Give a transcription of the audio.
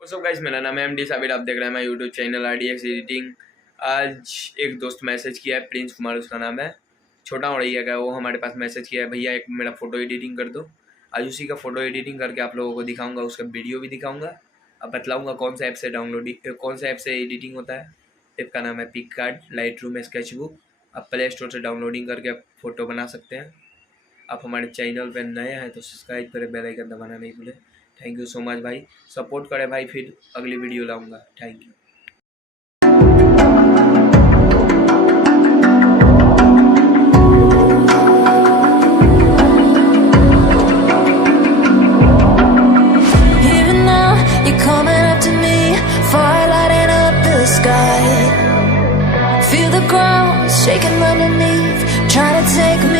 WhatsApp guys, मेरा नाम है एमडी साबिर। आप देख रहे हैं मैं यूट्यूब चैनल आरडीएक्स एडिटिंग। आज एक दोस्त मैसेज किया है, प्रिंस कुमार उसका नाम है, छोटा उड़ैया का। वो हमारे पास मैसेज किया है, भैया एक मेरा फ़ोटो एडिटिंग कर दो। आज उसी का फ़ोटो एडिटिंग करके आप लोगों को दिखाऊंगा, उसका वीडियो भी दिखाऊंगा। अब बतलाऊंगा कौन सा ऐप से एडिटिंग होता है। ऐप का नाम है pic card, Lightroom, Sketchbook. आप प्ले स्टोर से डाउनलोडिंग करके फ़ोटो बना सकते हैं। आप हमारे चैनल पर नए हैं तो सब्सक्राइब करें, बेल आइकन दबाना नहीं भूलें। थैंक यू सो मच भाई, सपोर्ट करें भाई, फिर अगली वीडियो लाऊंगा। Thank you. Even now, you're coming up to me, fire lighting up the sky. Feel the ground shaking underneath, trying to take me